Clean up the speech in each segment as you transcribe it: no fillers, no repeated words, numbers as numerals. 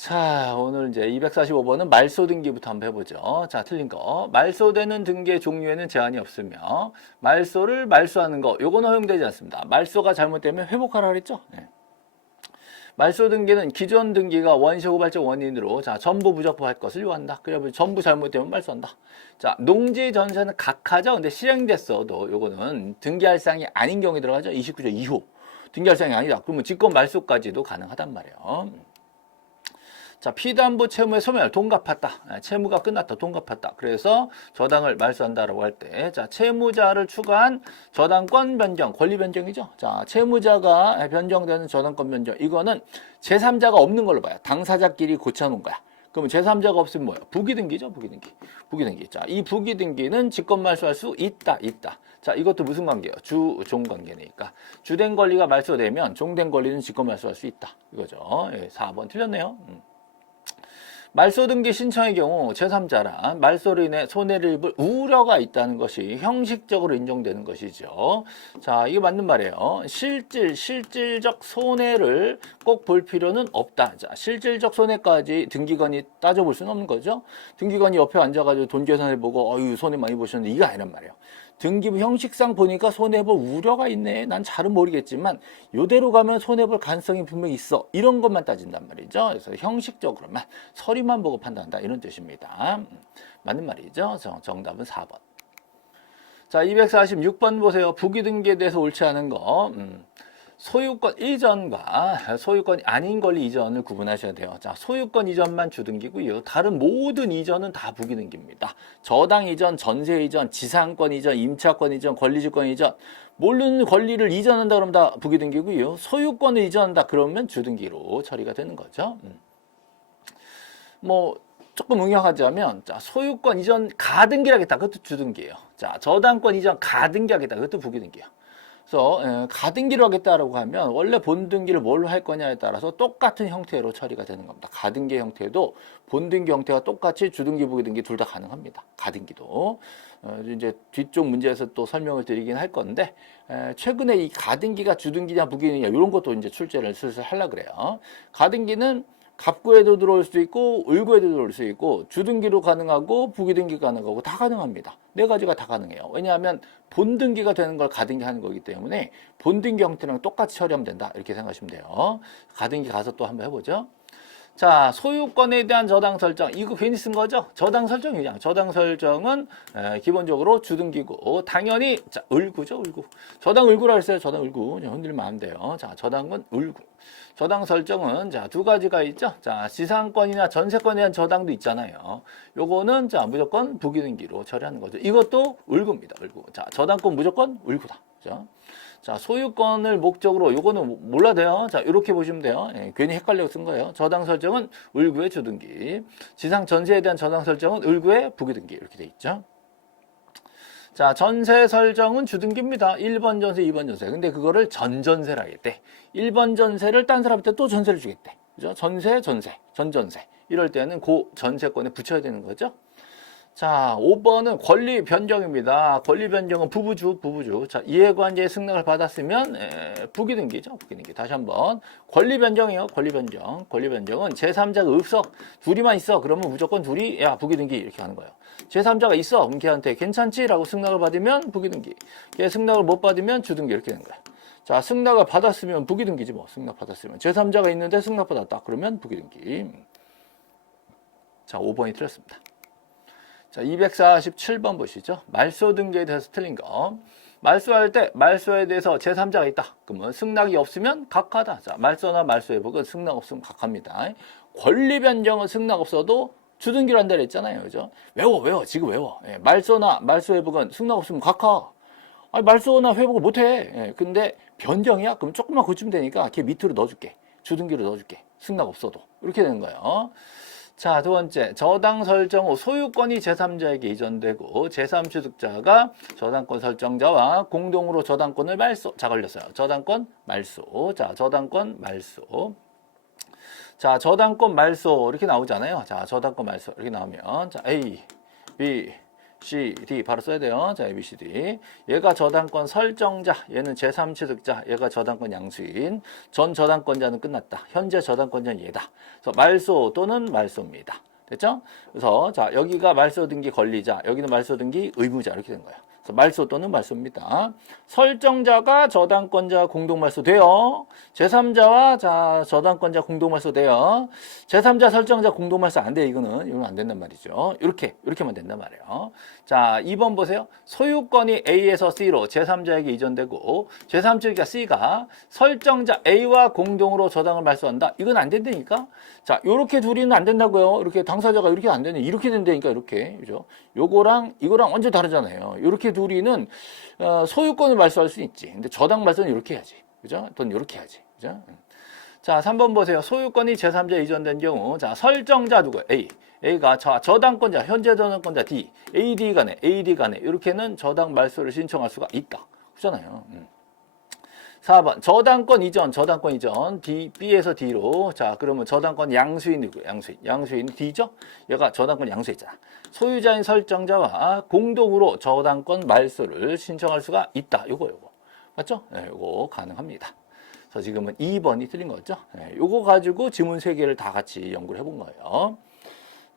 자, 오늘 이제 245번은 말소 등기부터 한번 해보죠. 자, 틀린 거. 말소되는 등기의 종류에는 제한이 없으며, 말소를 말소하는 거, 요거는 허용되지 않습니다. 말소가 잘못되면 회복하라 그랬죠? 네. 말소 등기는 기존 등기가 원시 고발적 원인으로, 자, 전부 부적법할 것을 요한다. 그래서 전부 잘못되면 말소한다. 자, 농지 전세는 각하죠? 근데 실행됐어도 요거는 등기할 사항이 아닌 경우에 들어가죠? 29조 2호. 등기할 사항이 아니다. 그러면 직권 말소까지도 가능하단 말이에요. 자, 피담보 채무의 소멸, 돈 갚았다. 채무가 끝났다. 돈 갚았다. 그래서 저당을 말소한다라고 할 때, 자, 채무자를 추가한 저당권 변경, 권리 변경이죠. 자, 채무자가 변경되는 저당권 변경, 이거는 제3자가 없는 걸로 봐요. 당사자끼리 고쳐놓은 거야. 그러면 제3자가 없으면 뭐예요? 부기등기죠, 부기등기. 부기등기. 자, 이 부기등기는 직권 말소할 수 있다. 자, 이것도 무슨 관계예요? 주, 종 관계니까. 주된 권리가 말소되면 종된 권리는 직권 말소할 수 있다. 이거죠. 예, 4번 틀렸네요. 말소 등기 신청의 경우 제3자라 말소로 인해 손해를 입을 우려가 있다는 것이 형식적으로 인정되는 것이죠. 자, 이게 맞는 말이에요. 실질적 손해를 꼭 볼 필요는 없다. 자, 실질적 손해까지 등기관이 따져볼 수는 없는 거죠. 등기관이 옆에 앉아가지고 돈 계산해 보고 어유 손해 많이 보셨는데 이거 아니란 말이에요. 등기부 형식상 보니까 손해볼 우려가 있네. 난 잘은 모르겠지만 이대로 가면 손해볼 가능성이 분명히 있어. 이런 것만 따진단 말이죠. 그래서 형식적으로만 서류만 보고 판단한다. 이런 뜻입니다. 맞는 말이죠. 정답은 4번. 자, 246번 보세요. 부기등기에 대해서 옳지 않은 거. 소유권 이전과 소유권이 아닌 권리 이전을 구분하셔야 돼요. 자, 소유권 이전만 주등기고요. 다른 모든 이전은 다 부기등기입니다. 저당 이전, 전세 이전, 지상권 이전, 임차권 이전, 권리주권 이전, 모르는 권리를 이전한다 그러면 다 부기등기고요. 소유권을 이전한다 그러면 주등기로 처리가 되는 거죠. 뭐 조금 응용하자면, 자, 소유권 이전 가등기하겠다. 그것도 주등기예요. 자, 저당권 이전 가등기하겠다. 그것도 부기등기예요. 그래서 가등기로 하겠다라고 하면 원래 본등기를 뭘로 할 거냐에 따라서 똑같은 형태로 처리가 되는 겁니다. 가등기 형태도 본등기 형태가 똑같이 주등기, 부기등기 둘 다 가능합니다. 가등기도. 이제 뒤쪽 문제에서 또 설명을 드리긴 할 건데, 최근에 이 가등기가 주등기냐 부기등기냐 이런 것도 이제 출제를 슬슬 하려고 그래요. 가등기는 갑구에도 들어올 수 있고 을구에도 들어올 수 있고 주등기로 가능하고 부기등기 가능하고 다 가능합니다. 네 가지가 다 가능해요. 왜냐하면 본등기가 되는 걸 가등기 하는 거기 때문에 본등기 형태랑 똑같이 처리하면 된다. 이렇게 생각하시면 돼요. 가등기 가서 또 한번 해보죠. 자, 소유권에 대한 저당 설정. 이거 괜히 쓴 거죠? 저당 설정이죠. 저당 설정은 기본적으로 주등기고 당연히 자, 을구죠, 을구. 저당 을구라 했어요. 저당 을구. 흔들면 안 돼요. 자, 저당은 을구. 저당 설정은 자, 두 가지가 있죠. 자, 지상권이나 전세권에 대한 저당도 있잖아요. 요거는 자, 무조건 부기등기로 처리하는 거죠. 이것도 을구입니다. 을구. 자, 저당권 무조건 을구다. 그죠? 자, 소유권을 목적으로 요거는 몰라도 돼요. 자, 이렇게 보시면 돼요. 예, 괜히 헷갈려서 쓴 거예요. 저당 설정은 을구의 주등기, 지상 전세에 대한 저당 설정은 을구의 부기등기 이렇게 돼 있죠. 자, 전세 설정은 주등기입니다. 1번 전세, 2번 전세. 근데 그거를 전전세라 하겠대. 1번 전세를 딴 사람한테 또 전세를 주겠대. 그죠? 전세, 전전세. 이럴 때는 그 전세권에 붙여야 되는 거죠. 자, 5번은 권리 변경입니다. 권리 변경은 부부주. 자, 이해관계의 승낙을 받았으면 부기등기죠. 부기등기. 다시 한번 권리 변경이에요. 권리 변경은 제3자가 없어. 둘이만 있어. 그러면 무조건 둘이 야 부기등기 이렇게 하는 거예요. 제3자가 있어. 그럼 걔한테 괜찮지라고 승낙을 받으면 부기등기. 걔 승낙을 못 받으면 주등기 이렇게 되는 거예요. 자, 승낙을 받았으면 부기등기지 뭐. 승낙 받았으면 제3자가 있는데 승낙 받았다. 그러면 부기등기. 자, 5번이 틀렸습니다. 자, 247번 보시죠. 말소 등기에 대해서 틀린 거. 말소할 때 말소에 대해서 제3자가 있다. 그러면 승낙이 없으면 각하다. 자, 말소나 말소회복은 승낙 없으면 각하입니다. 권리 변경은 승낙 없어도 주등기로 한다 그랬잖아요. 그죠? 외워. 지금 외워. 예, 말소나 말소회복은 승낙 없으면 각하. 아니, 말소나 회복을 못 해. 예, 근데 변경이야? 그럼 조금만 고치면 되니까 걔 밑으로 넣어줄게. 주등기로 넣어줄게. 승낙 없어도. 이렇게 되는 거예요. 자, 두 번째, 저당 설정 후 소유권이 제3자에게 이전되고 제3취득자가 저당권 설정자와 공동으로 저당권을 말소. 자, 걸렸어요. 저당권 말소. 자, 저당권 말소. 자, 저당권 말소 이렇게 나오잖아요. 자, 저당권 말소 이렇게 나오면 자, A, B, C, D 바로 써야 돼요. 자, A, B, C, D. 얘가 저당권 설정자, 얘는 제3취득자, 얘가 저당권 양수인. 전 저당권자는 끝났다. 현재 저당권자는 얘다. 그래서 말소 또는 말소입니다. 됐죠? 그래서 자, 여기가 말소 등기 권리자, 여기는 말소 등기 의무자 이렇게 된 거예요. 그래서 말소 또는 말소입니다. 설정자가 저당권자 공동 말소 돼요. 제3자와 자, 저당권자 공동 말소 돼요. 제3자 설정자 공동 말소 안 돼. 이거는 안 된단 말이죠. 이렇게만 된단 말이에요. 자, 2번 보세요. 소유권이 A에서 C로 제3자에게 이전되고 제3자가 C가 설정자 A와 공동으로 저당을 말소한다. 이건 안 된다니까. 자, 요렇게 둘이는 안 된다고요. 이렇게 당사자가 이렇게 안 되네. 이렇게 된다니까. 이렇게. 그죠? 요거랑 이거랑 완전 다르잖아요. 이렇게 둘이는 소유권을 말소할 수 있지. 근데 저당 말소는 이렇게 해야지. 그죠? 또는 이렇게 해야지. 그죠? 자, 3번 보세요. 소유권이 제3자에 이전된 경우, 자, 설정자 누구? A. A가 저당권자, 현재 저당권자 D. AD 간에, 이렇게는 저당 말소를 신청할 수가 있다. 그렇잖아요. 4번. 저당권 이전, D, B에서 D로. 자, 그러면 저당권 양수인 누구? 양수인 D죠? 얘가 저당권 양수했잖아. 소유자인 설정자와 공동으로 저당권 말소를 신청할 수가 있다. 요거. 맞죠? 네, 요거 가능합니다. 그래서 지금은 2번이 틀린 거죠. 네, 요거 가지고 지문 3개를 다 같이 연구를 해본 거예요.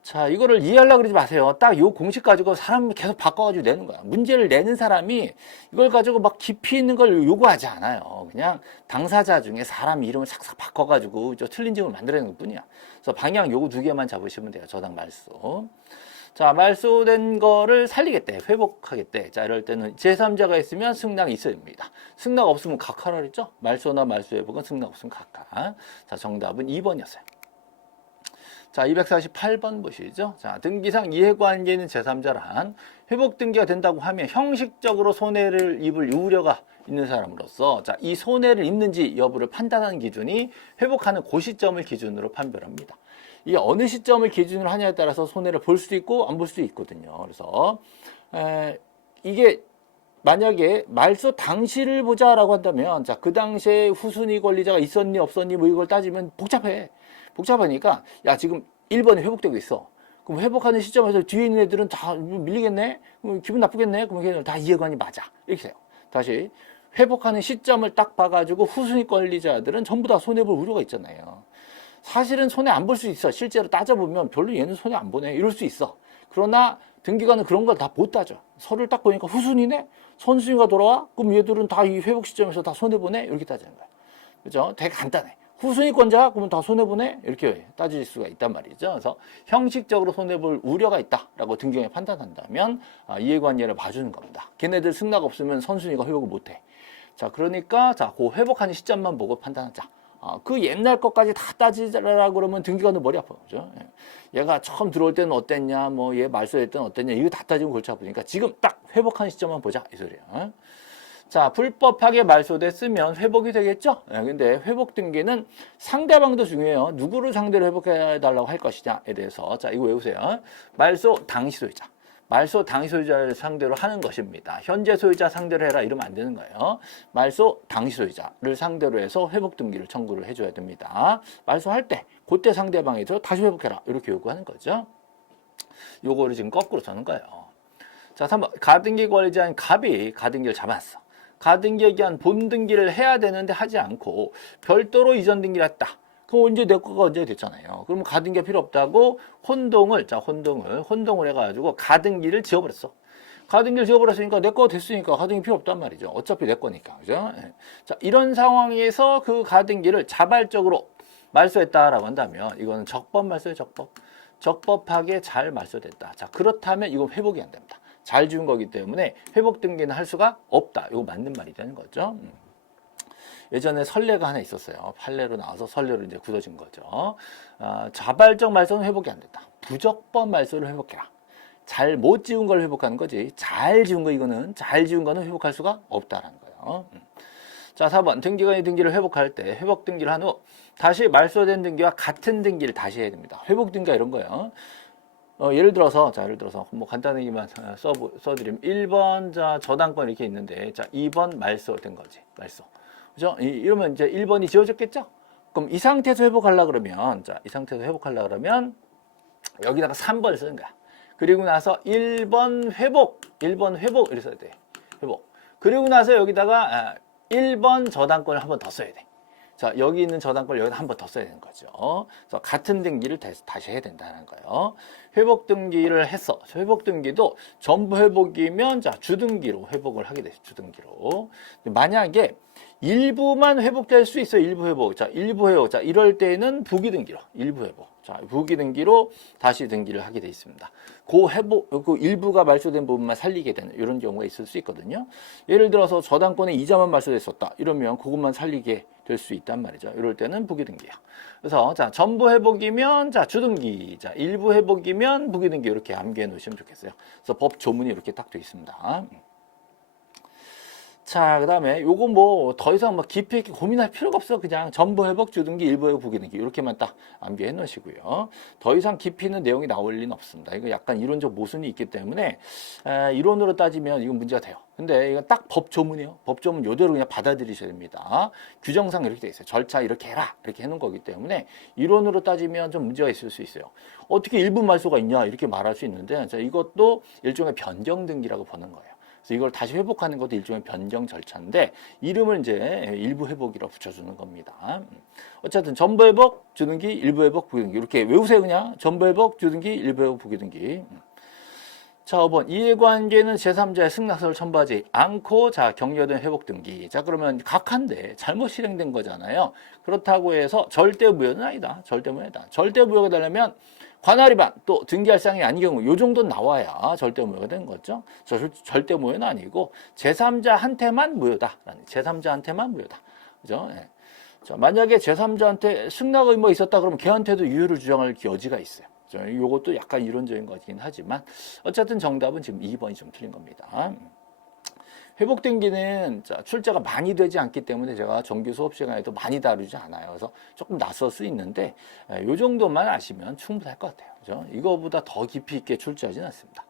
자, 이거를 이해하려고 그러지 마세요. 딱 요 공식 가지고 사람이 계속 바꿔가지고 내는 거야. 문제를 내는 사람이 이걸 가지고 막 깊이 있는 걸 요구하지 않아요. 그냥 당사자 중에 사람 이름을 싹싹 바꿔가지고 저 틀린 점을 만들어내는 것 뿐이야. 그래서 방향 요거 2개만 잡으시면 돼요. 저당 말소. 자, 말소된 거를 살리겠대. 회복하겠대. 자, 이럴 때는 제3자가 있으면 승낙이 있어야 됩니다. 승낙 없으면 각하라 그랬죠? 말소나 말소 회복은 승낙 없으면 각하. 자, 정답은 2번이었어요. 자, 248번 보시죠. 자, 등기상 이해관계는 제3자란 회복 등기가 된다고 하면 형식적으로 손해를 입을 우려가 있는 사람으로서 자, 이 손해를 입는지 여부를 판단하는 기준이 회복하는 그 시점을 기준으로 판별합니다. 이 어느 시점을 기준으로 하냐에 따라서 손해를 볼 수도 있고 안 볼 수도 있거든요. 그래서 이게 만약에 말소 당시를 보자라고 한다면 자, 그 당시에 후순위 권리자가 있었니 없었니 뭐 이걸 따지면 복잡하니까 야, 지금 1번이 회복되고 있어. 그럼 회복하는 시점에서 뒤에 있는 애들은 다 밀리겠네? 그럼 기분 나쁘겠네? 그럼 걔는 다 이해관이 맞아. 이렇게 돼요. 다시 회복하는 시점을 딱 봐가지고 후순위 권리자들은 전부 다 손해볼 우려가 있잖아요. 사실은 손해 안 볼 수 있어. 실제로 따져보면 별로 얘는 손해 안 보네. 이럴 수 있어. 그러나 등기관은 그런 걸 다 못 따져. 서류를 딱 보니까 후순위네? 선순위가 돌아와? 그럼 얘들은 다 이 회복 시점에서 다 손해보네? 이렇게 따지는 거야. 그죠? 되게 간단해. 후순위권자? 그러면 다 손해보네? 이렇게 따질 수가 있단 말이죠. 그래서 형식적으로 손해볼 우려가 있다라고 등기관이 판단한다면 이해관계를 봐주는 겁니다. 걔네들 승낙 없으면 선순위가 회복을 못해. 자, 그러니까 자, 그 회복하는 시점만 보고 판단하자. 그 옛날 것까지 다 따지라 그러면 등기관도 머리 아파요. 그죠? 얘가 처음 들어올 때는 어땠냐, 뭐 얘 말소할 때는 어땠냐, 이거 다 따지면 골치 아프니까 지금 딱 회복하는 시점만 보자 이 소리예요. 자, 불법하게 말소됐으면 회복이 되겠죠? 근데 회복 등기는 상대방도 중요해요. 누구를 상대로 회복해달라고 할 것이냐에 대해서. 자, 이거 외우세요. 말소 당시 소유자. 말소 당시 소유자를 상대로 하는 것입니다. 현재 소유자 상대로 해라 이러면 안 되는 거예요. 말소 당시 소유자를 상대로 해서 회복 등기를 청구를 해줘야 됩니다. 말소할 때 그때 상대방에서 다시 회복해라 이렇게 요구하는 거죠. 요거를 지금 거꾸로 써는 거예요. 자, 3번 가등기 권리자인 갑이 가등기를 잡아놨어. 가등기에 기한 본등기를 해야 되는데 하지 않고 별도로 이전 등기를 했다. 그럼 언제 내 거가 언제 됐잖아요. 그러면 가등기가 필요 없다고 혼동을 해가지고 가등기를 지워버렸어. 가등기를 지워버렸으니까 내 거 됐으니까 가등기 필요 없단 말이죠. 어차피 내 거니까. 그죠? 자, 이런 상황에서 그 가등기를 자발적으로 말소했다라고 한다면 이거는 적법 말소예요, 적법. 적법하게 잘 말소됐다. 자, 그렇다면 이건 회복이 안 됩니다. 잘 지운 거기 때문에 회복 등기는 할 수가 없다. 이거 맞는 말이 되는 거죠. 예전에 선례가 하나 있었어요. 판례로 나와서 선례로 이제 굳어진 거죠. 자발적 말소는 회복이 안 된다. 부적법 말소를 회복해라. 잘 못 지운 걸 회복하는 거지. 잘 지운 거는 회복할 수가 없다라는 거예요. 자, 4번 등기관이 등기를 회복할 때 회복 등기를 한 후 다시 말소된 등기와 같은 등기를 다시 해야 됩니다. 회복 등기가 이런 거예요. 예를 들어서 뭐 간단하게만 써드리면 1번 자 저당권 이렇게 있는데 자 2번 말소된 거지. 말소. 그죠? 이러면 이제 1번이 지워졌겠죠? 그럼 이 상태에서 회복하려고 그러면 여기다가 3번을 쓰는 거야. 그리고 나서 1번 회복, 1번 회복 이렇게 써야 돼. 회복. 그리고 나서 여기다가 1번 저당권을 한 번 더 써야 돼. 자, 여기 있는 저당권을 여기다 한 번 더 써야 되는 거죠. 그래서 같은 등기를 다시 해야 된다는 거예요. 회복 등기를 했어. 회복 등기도 전부 회복이면 자, 주등기로 회복을 하게 되죠. 주등기로. 만약에 일부만 회복될 수 있어요. 일부 회복. 자, 일부 회복. 자, 이럴 때는 부기등기로. 일부 회복. 자, 부기등기로 다시 등기를 하게 돼 있습니다. 그 회복, 그 일부가 말소된 부분만 살리게 되는 이런 경우가 있을 수 있거든요. 예를 들어서 저당권에 이자만 말소됐었다. 이러면 그것만 살리게 될 수 있단 말이죠. 이럴 때는 부기등기야. 그래서 자, 전부 회복이면 자, 주등기. 자, 일부 회복이면 부기등기 이렇게 암기해 놓으시면 좋겠어요. 그래서 법 조문이 이렇게 딱 되어 있습니다. 자, 그 다음에 요거 뭐 더 이상 뭐 깊이 있게 고민할 필요가 없어. 그냥 전부 회복, 주등기, 일부 회복, 부기등기 이렇게만 딱 암기해 놓으시고요. 더 이상 깊이 있는 내용이 나올 리는 없습니다. 이거 약간 이론적 모순이 있기 때문에 이론으로 따지면 이건 문제가 돼요. 근데 이건 딱 법 조문이에요. 법 조문 요대로 그냥 받아들이셔야 됩니다. 규정상 이렇게 돼 있어요. 절차 이렇게 해라 이렇게 해놓은 거기 때문에 이론으로 따지면 좀 문제가 있을 수 있어요. 어떻게 일부 말소가 있냐 이렇게 말할 수 있는데 자, 이것도 일종의 변경 등기라고 보는 거예요. 그래서 이걸 다시 회복하는 것도 일종의 변경 절차인데 이름을 이제 일부 회복이라고 붙여주는 겁니다. 어쨌든 전부 회복, 주등기, 일부 회복, 부기등기 이렇게 외우세요 그냥. 전부 회복, 주등기, 일부 회복, 부기등기. 자, 5번 이해관계는 제3자의 승낙서를 첨부하지 않고 자 격려된 회복 등기. 자 그러면 각한데 잘못 실행된 거잖아요. 그렇다고 해서 절대무효는 아니다. 절대무효다. 절대무효가 되려면 관할 위반 또 등기할 사항이 아닌 경우 요 정도는 나와야 절대무효가 되는 거죠. 절대무효는 아니고 제3자한테만 무효다라는 제3자한테만 무효다. 그죠? 예. 자, 만약에 제3자한테 승낙 의무가 있었다 그러면 걔한테도 유효를 주장할 여지가 있어요. 이것도 약간 이론적인 거긴 하지만 어쨌든 정답은 지금 2번이 좀 틀린 겁니다. 회복 등기는 출제가 많이 되지 않기 때문에 제가 정규 수업 시간에도 많이 다루지 않아요. 그래서 조금 낯설 수 있는데 이 정도만 아시면 충분할 것 같아요. 그죠? 이거보다 더 깊이 있게 출제하지는 않습니다.